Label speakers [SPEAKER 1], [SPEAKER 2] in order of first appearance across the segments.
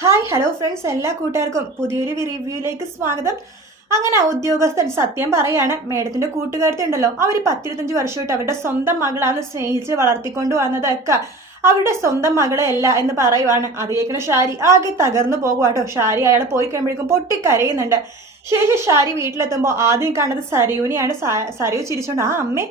[SPEAKER 1] Hi hello friends എല്ലാ കൂട്ടുകാർക്കും പുതിയൊരു റിവ്യൂയിലേക്ക് സ്വാഗതം. അങ്ങനെ ഉദ്യോഗസ്ഥൻ സത്യം പറയാണ് മേഡത്തിന്റെ കൂട്ടുകാരത്തി ഉണ്ടല്ലോ. അവർ പത്തിരുപത്തഞ്ച് വർഷമായിട്ട് അവരുടെ സ്വന്തം മകളാണ് സ്നേഹിച്ച് വളർത്തിക്കൊണ്ടു വന്നതൊക്കെ അവരുടെ സ്വന്തം മകളെ അല്ല എന്ന് പറയുവാണ്. അത് കേൾക്കുന്ന ഷാരി ആകെ തകർന്നു പോകുവാട്ടോ. ഷാരി അയാൾ പോയി കഴിയുമ്പോഴേക്കും പൊട്ടിക്കരയുന്നുണ്ട്. ശേഷം ഷാരി വീട്ടിലെത്തുമ്പോൾ ആദ്യം കാണുന്നത് സരയൂനെയാണ് സരയു ചിരിച്ചോണ്ട് ആ അമ്മേ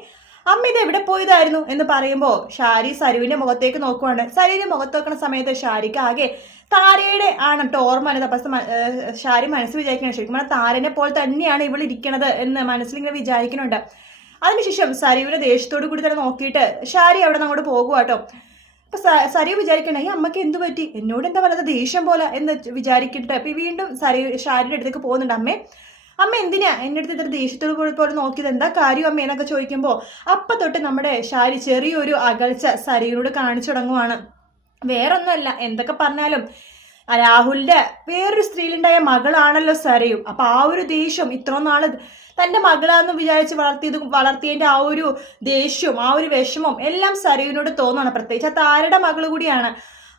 [SPEAKER 1] അമ്മ ഇത് എവിടെ പോയതായിരുന്നു എന്ന് പറയുമ്പോൾ ഷാരി സരുവിന്റെ മുഖത്തേക്ക് നോക്കുവാണ്. സരുവിന്റെ മുഖത്ത് നോക്കുന്ന സമയത്ത് ഷാരിക്ക് ആകെ താരയുടെ ആണ് കേട്ടോ ഓർമ്മ വരുന്നത്. അപ്പം ഷാരി മനസ്സിൽ വിചാരിക്കണം ശരിക്കും പറഞ്ഞാൽ താരനെ പോലെ തന്നെയാണ് ഇവൾ ഇരിക്കണത് എന്ന് മനസ്സിലിങ്ങനെ വിചാരിക്കുന്നുണ്ട്. അതിനുശേഷം സരുവിനെ ദേഷ്യത്തോടു കൂടി തന്നെ നോക്കിയിട്ട് ഷാരി അവിടെ നിന്ന് അങ്ങോട്ട് പോകുക കേട്ടോ അപ്പൊ സ- സരി വിചാരിക്കണേ ഈ അമ്മയ്ക്ക് എന്തു പറ്റി? എന്നോട് എന്താ പറയുന്നത് ദേഷ്യം പോലെ എന്ന് വിചാരിക്കട്ടെ. അപ്പൊ വീണ്ടും സരി ഷാരിയുടെ അടുത്തേക്ക് പോകുന്നുണ്ട്. അമ്മേ അമ്മ എന്തിനാ എന്റെ അടുത്ത് ഇത്ര ദേഷ്യത്തോട് പോലെ നോക്കിയത്? എന്താ കാര്യം അമ്മ എന്നൊക്കെ ചോദിക്കുമ്പോൾ അപ്പം തൊട്ട് നമ്മുടെ ഷാരി ചെറിയൊരു അകൽച്ച സരിയിലൂടെ കാണിച്ചു തുടങ്ങുവാണ്. വേറൊന്നുമല്ല എന്തൊക്കെ പറഞ്ഞാലും. രാഹുലിന്റെ വേറൊരു സ്ത്രീയിലുണ്ടായ മകളാണല്ലോ സരയും. അപ്പൊ ആ ഒരു ദേഷ്യം ഇത്രയും നാൾ തന്റെ മകളാന്ന് വിചാരിച്ച് വളർത്തിയത് വളർത്തിയതിന്റെ ആ ഒരു ദേഷ്യവും ആ ഒരു വിഷമവും എല്ലാം സരയുവിനോട് തോന്നുകയാണ് പ്രത്യേകിച്ച് ആ താരയുടെ മകൾ കൂടിയാണ്?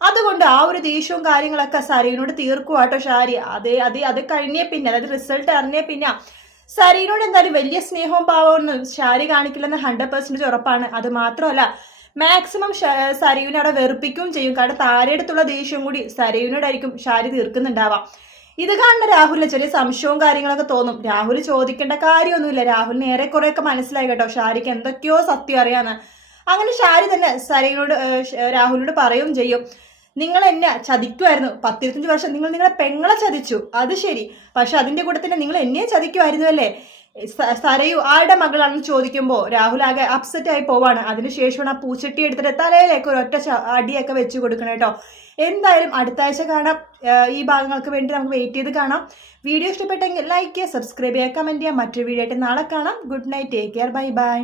[SPEAKER 1] അതുകൊണ്ട് ആ ഒരു ദേഷ്യവും കാര്യങ്ങളൊക്കെ സരയുവിനോട് തീർക്കുവാട്ടോ ഷാരി. അതേ അതേ അത് കഴിഞ്ഞേ പിന്നെ അതായത് റിസൾട്ട് അറിഞ്ഞേ പിന്നെ. സരീനോട് എന്തായാലും വലിയ സ്നേഹവും പാവമൊന്നും ഷാരി കാണിക്കില്ലെന്ന് ഹൺഡ്രഡ് പെർസെന്റേജ് ഉറപ്പാണ്. അത് മാത്രമല്ല മാക്സിമം സരീവിനെ അവിടെ വെറുപ്പിക്കുകയും ചെയ്യും. കാരണം താരയടുത്തുള്ള ദേഷ്യവും കൂടി സരീവിനോടായിരിക്കും ഷാരി തീർക്കുന്നുണ്ടാവാം. ഇത് കാണുന്ന രാഹുലിന് ചെറിയ സംശയവും കാര്യങ്ങളൊക്കെ തോന്നും. രാഹുൽ ചോദിക്കേണ്ട കാര്യമൊന്നുമില്ല. രാഹുലിന് ഏറെക്കുറെയൊക്കെ മനസ്സിലായി കേട്ടോ ഷാരിക്ക് എന്തൊക്കെയോ സത്യം അറിയാന്ന്. അങ്ങനെ ഷാരി തന്നെ സരയിനോട് രാഹുലിനോട് പറയുകയും ചെയ്യും. നിങ്ങൾ എന്നെ ചതിക്കുമായിരുന്നു പത്തിരുപത്തഞ്ച് വർഷം നിങ്ങൾ നിങ്ങളെ പെങ്ങളെ ചതിച്ചു. അത് ശരി. പക്ഷെ അതിന്റെ കൂടെ തന്നെ നിങ്ങൾ എന്നെ ചതിക്കുമായിരുന്നു അല്ലേ? സരയു ആരുടെ മകളാണെന്ന് ചോദിക്കുമ്പോൾ രാഹുൽ ആകെ അപ്സെറ്റ് ആയി പോവാണ്. അതിനുശേഷമാണ് ആ പൂച്ചട്ടി എടുത്തിട്ട് തലയിലേക്ക് ഒരു ഒറ്റ അടിയൊക്കെ വെച്ച് കൊടുക്കണം കേട്ടോ എന്തായാലും അടുത്ത ആഴ്ച കാണാം. ഈ ഭാഗങ്ങൾക്ക് വേണ്ടി നമുക്ക് വെയിറ്റ് ചെയ്ത് കാണാം. വീഡിയോ ഇഷ്ടപ്പെട്ടെങ്കിൽ ലൈക്ക് ചെയ്യുക സബ്സ്ക്രൈബ് ചെയ്യുക കമന്റ് ചെയ്യുക. മറ്റൊരു വീഡിയോ ആയിട്ട് നാളെ കാണാം. Good night take care bye bye